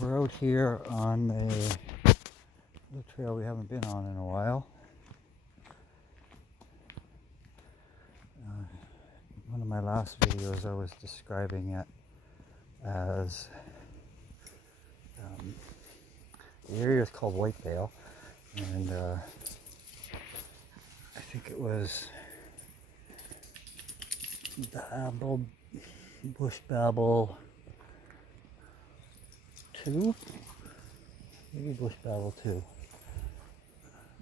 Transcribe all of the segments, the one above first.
We're out here on the trail we haven't been on in a while. One of my last videos I was describing it as the area is called Whitevale, and I think it was Babble, Bush Babble 2, maybe Bush Babble 2.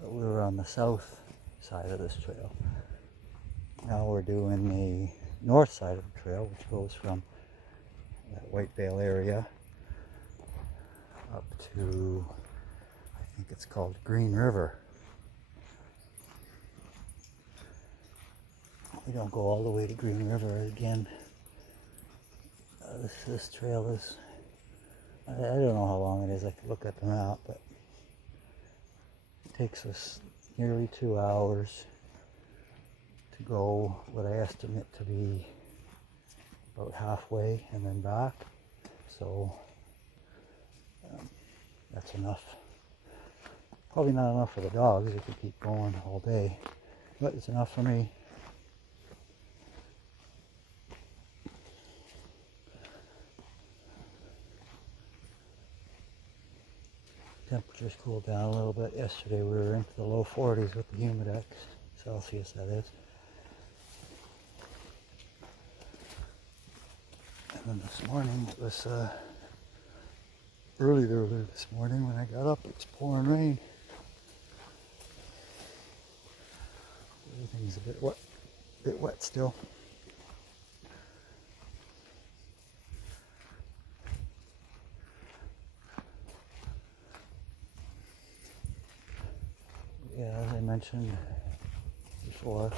But we were on the south side of this trail. Now we're doing the north side of the trail, which goes from that Whitevale area up to, I think it's called Green River. We don't go all the way to Green River again. This trail is, I don't know how long it is. I could look at the map, but it takes us nearly 2 hours to go what I estimate to be about halfway and then back. So that's enough. Probably not enough for the dogs. They could keep going all day, but it's enough for me. Temperatures cooled down a little bit. Yesterday we were into the low 40s with the humidex, Celsius that is. And then this morning it was earlier this morning when I got up, it's pouring rain. Everything's a bit wet still. Yeah, as I mentioned before,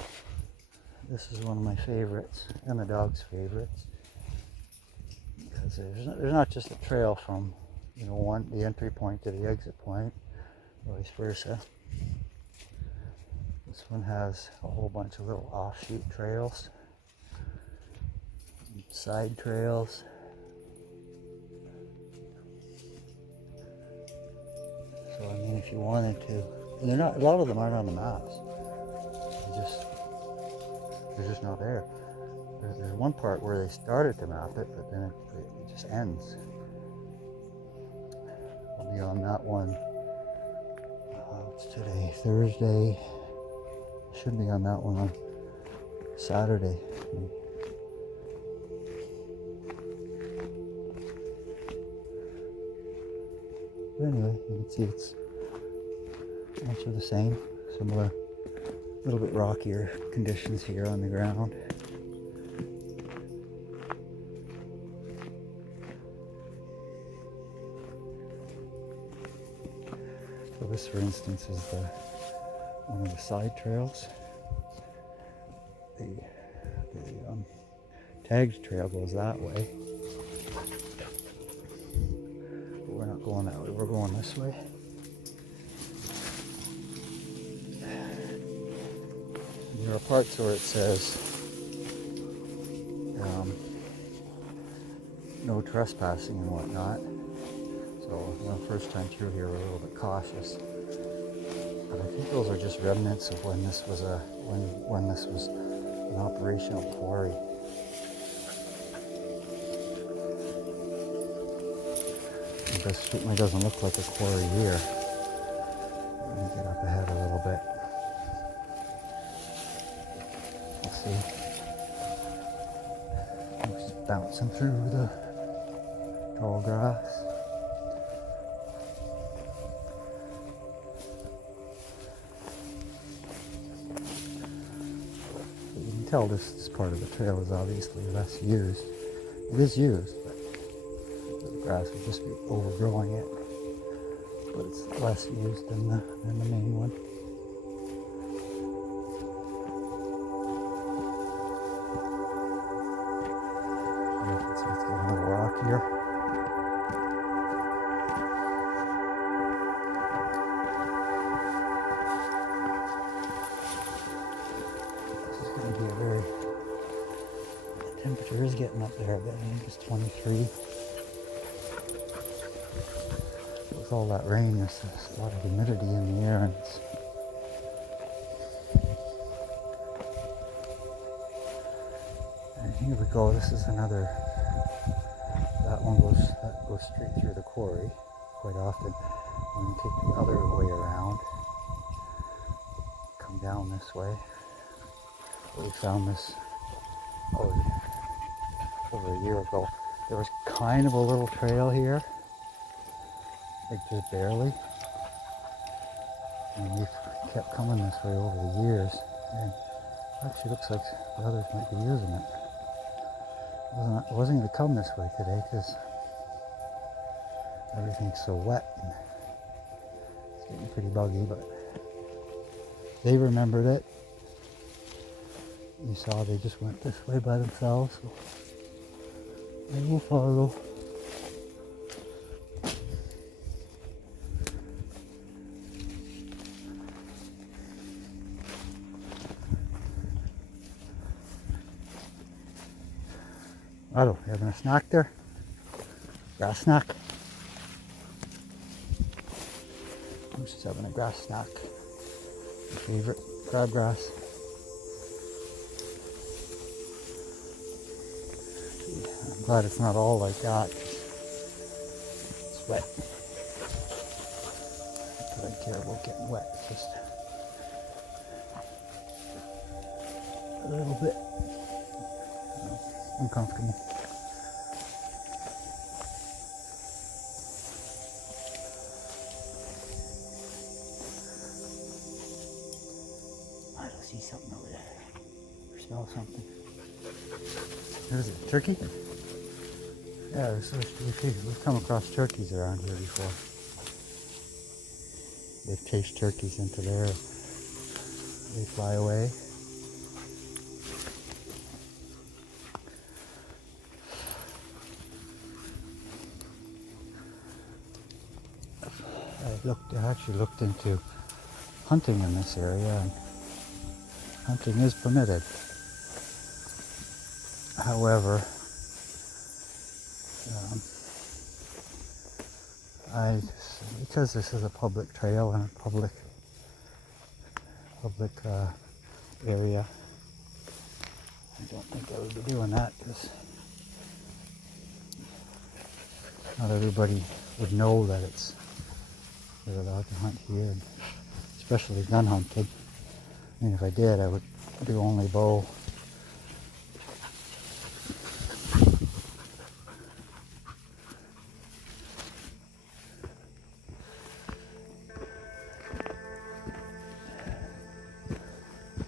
this is one of my favorites and the dog's favorites, because there's not just a trail from the entry point to the exit point, vice versa. This one has a whole bunch of little offshoot trails, side trails. So I mean, if you wanted to, and they're not, a lot of them aren't on the maps. They're just not there. There's one part where they started to map it, but then it just ends. I'll be on that one. It's today, Thursday. Should be on that one on Saturday. But anyway, you can see it's much of the same, similar, a little bit rockier conditions here on the ground. So this, for instance, is one of the side trails. The tagged trail goes that way, but we're not going that way. We're going this way. There are parts where it says no trespassing and whatnot. So the first time through here we're a little bit cautious. But I think those are just remnants of when this was when this was an operational quarry. It certainly doesn't look like a quarry here. Let me get up ahead a little bit. See, just bouncing through the tall grass. You can tell this part of the trail is obviously less used. It is used, but the grass would just be overgrowing it. But it's less used than the main one. So it's getting a little rockier. This is going to be the temperature is getting up there, but I think it's 23. with all that rain, there's a lot of humidity in the air, and here we go. This is another. That goes straight through the quarry quite often. And you take the other way around, come down this way. But we found this over a year ago. There was kind of a little trail here, like just barely. And we've kept coming this way over the years. And it actually looks like the others might be using it. I wasn't going to come this way today because everything's so wet and it's getting pretty buggy, but they remembered it. You saw they just went this way by themselves, so they will follow. Milo, you having a snack there? Grass snack? I'm just having a grass snack. Your favorite crabgrass. I'm glad it's not all like that. It's wet. I don't care about getting wet. It's just a little bit uncomfortable. I don't see something over there. Or smell something. There's a turkey? Yeah, there's supposed to be turkeys. We've come across turkeys around here before. They've chased turkeys into there. They fly away. I actually looked into hunting in this area, and hunting is permitted. However, because this is a public trail and a public area, I don't think I would be doing that, because not everybody would know that we're allowed to hunt here, and especially gun hunting. I mean, if I did, I would do only bow.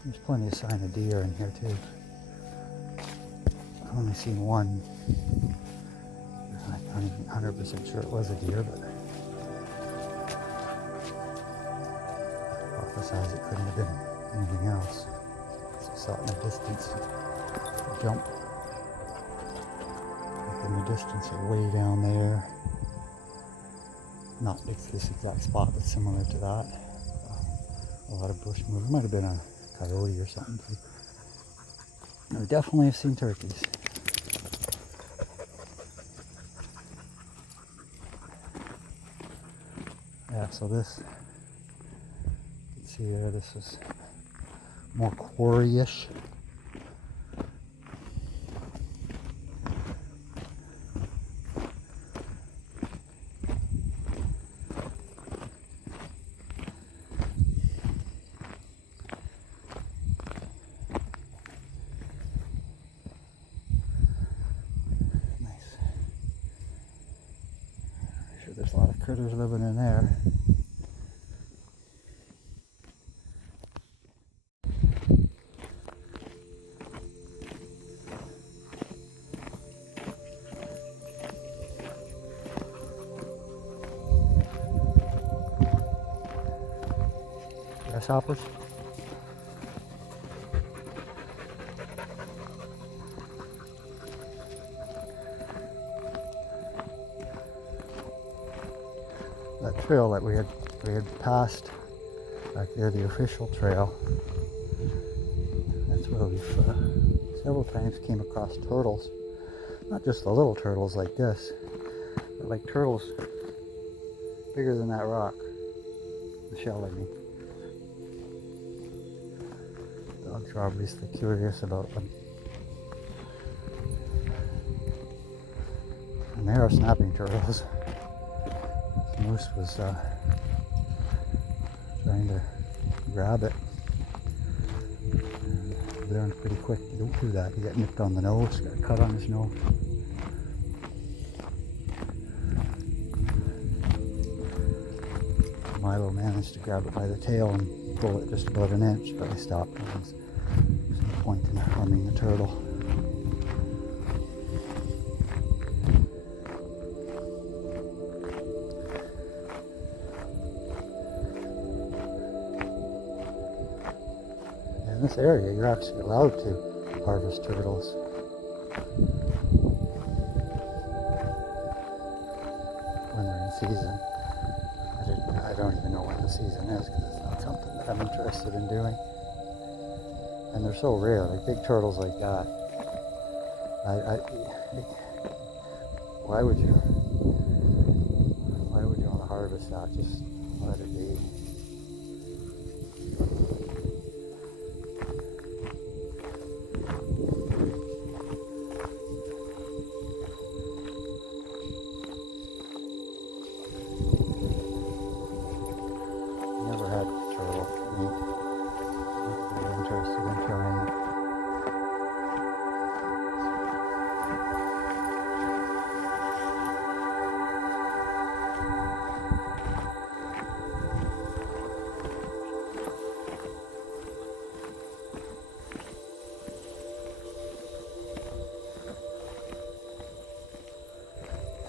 There's plenty of sign of deer in here too. I've only seen one. I'm not even 100% sure it was a deer, but hypothesize it couldn't have been anything else. So I saw it in the distance. A jump. Like in the distance, way down there. Not this exact spot, but similar to that. A lot of bush movement. Might have been a coyote or something too. I definitely have seen turkeys. Yeah, so this, you can see here, this is more quarry-ish. There's a lot of critters living in there. Grasshoppers. That trail that we had passed back there, the official trail, that's where we've several times came across turtles. Not just the little turtles like this, but like turtles Bigger than that rock. The shell, I mean. Dogs are obviously curious about them. And they are snapping turtles. This moose was trying to grab it. And he learned pretty quick to don't do that. He got nipped on the nose, got a cut on his nose. Milo managed to grab it by the tail and pull it just about an inch, but I stopped. There was no point in harming the turtle. In this area, you're actually allowed to harvest turtles. When they're in season. I don't even know when the season is because it's not something that I'm interested in doing. And they're so rare, like big turtles like that. Why would you want to harvest that? Just let it be. Never had turtle meat. I'm interested in trying it.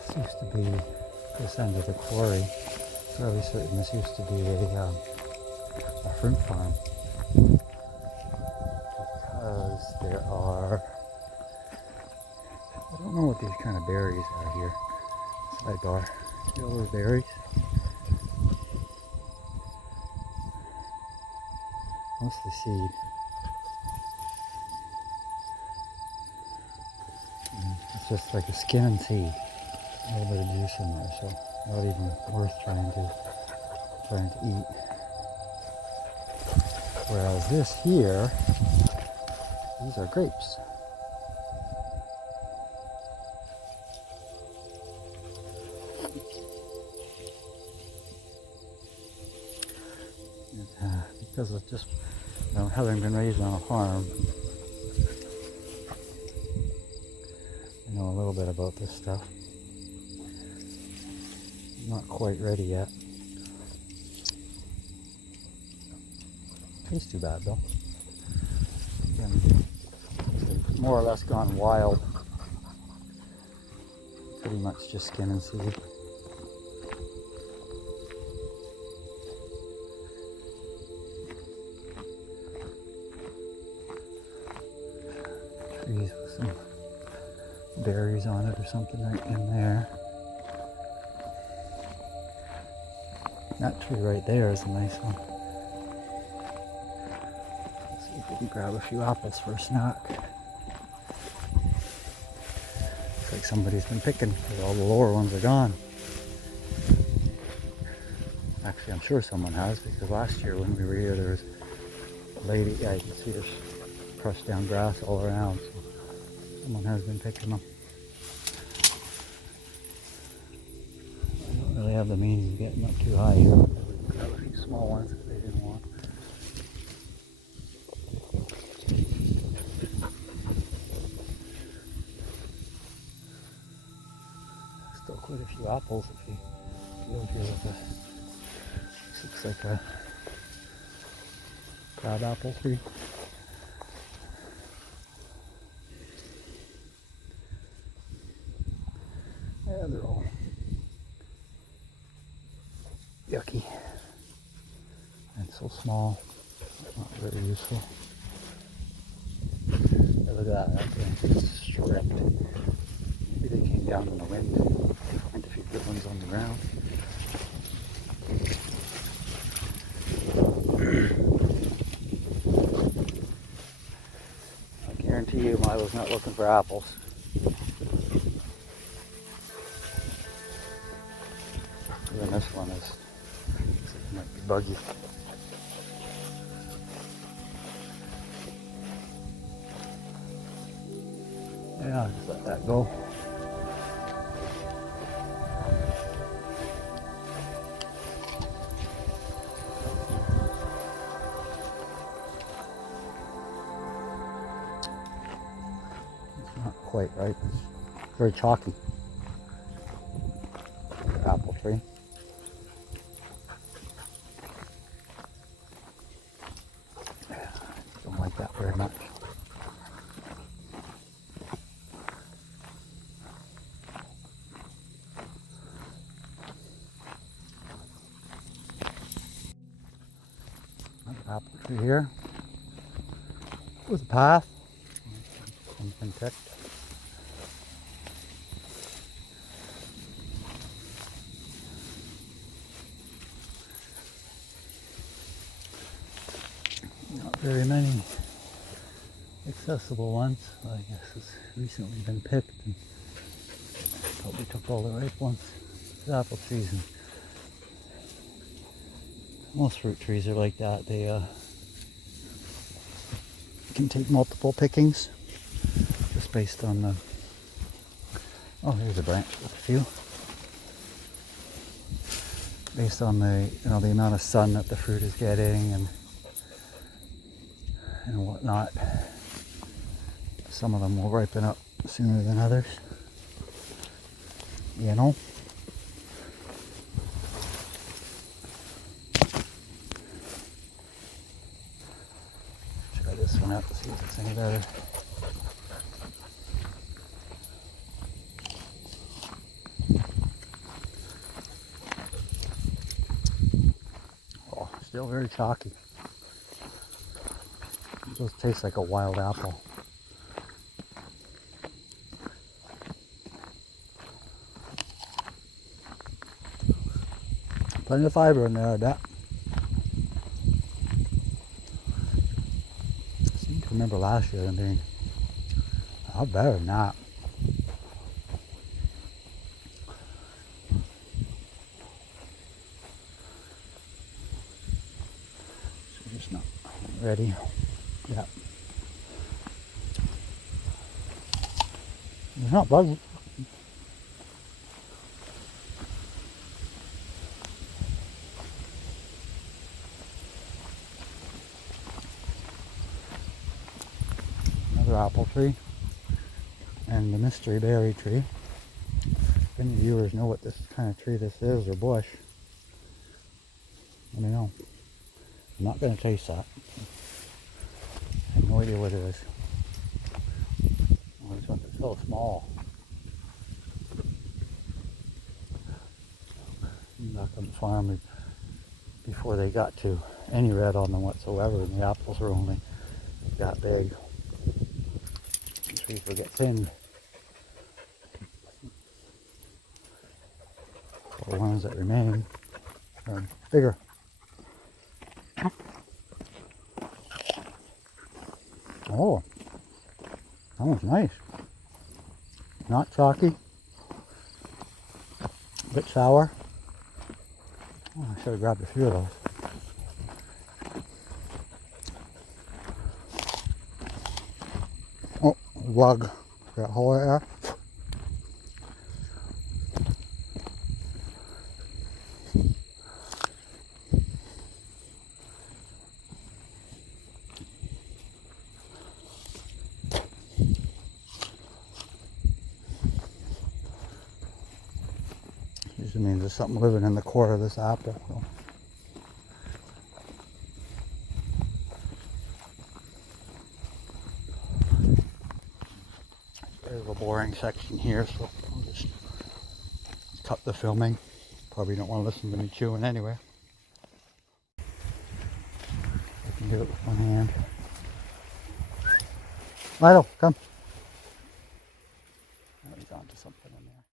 This used to be this end of the quarry. Fairly certain this used to be a fruit farm because there are, I don't know what these kind of berries are here. Sidebar, yellow berries. Mostly seed. It's just like a skin and seed. A little bit of juice in there, so not even worth trying to eat. Whereas this here, these are grapes. Because of just, having been raised on a farm, I know a little bit about this stuff. Not quite ready yet. Tastes too bad though. Again, it's more or less gone wild. Pretty much just skin and seed. Trees with some berries on it or something right in there. That tree right there is a nice one. Let's see if we can grab a few apples for a snack. Looks like somebody's been picking because all the lower ones are gone. Actually, I'm sure someone has because last year when we were here there was a lady, yeah, you can see there's crushed down grass all around. So someone has been picking them. Really have the means of getting up too high here. We can grab a few small ones if they didn't want. Still quite a few apples if you go here with this. This looks like a crab apple tree. Yeah, they're all yucky and so small, not very useful. Yeah, look at that, that thing's stripped. Maybe they came down in the wind. Find a few good ones on the ground. I guarantee you Milo's not looking for apples. Even this one is big buggy. Yeah, just let that go. It's not quite right. It's very chalky. The apple tree. Don't like that very much. Apple tree here with a path. Something picked. Not very many accessible ones. Well, I guess it's recently been picked and probably took all the ripe ones. It's apple trees, and most fruit trees are like that. They can take multiple pickings just based on the... Oh, here's a branch with a few. Based on the, the amount of sun that the fruit is getting and whatnot. Some of them will ripen up sooner than others. You know. Try this one out to see if it's any better. Oh, still very chalky. It does taste like a wild apple. Plenty of fiber in there, I bet. I seem to remember last year them being a lot better than that. So just not ready. Yeah. It's not buggy. Another apple tree. And the mystery berry tree. If any viewers know what this kind of tree this is, or bush, let me know. I'm not going to taste that. I have no idea what it is. Oh, this one's so small. Back on the farm before they got to any red on them whatsoever, and the apples were only that big. The trees will get thinned. The ones that remain are bigger. Oh, that one's nice. Not chalky. A bit sour. Oh, I should have grabbed a few of those. Oh, lug. Got a hole there. Usually means there's something living in the core of this apple. So. There's a boring section here, so I'll just cut the filming. Probably don't want to listen to me chewing anyway. I can do it with one hand. Milo, come. Oh, he's onto something in there.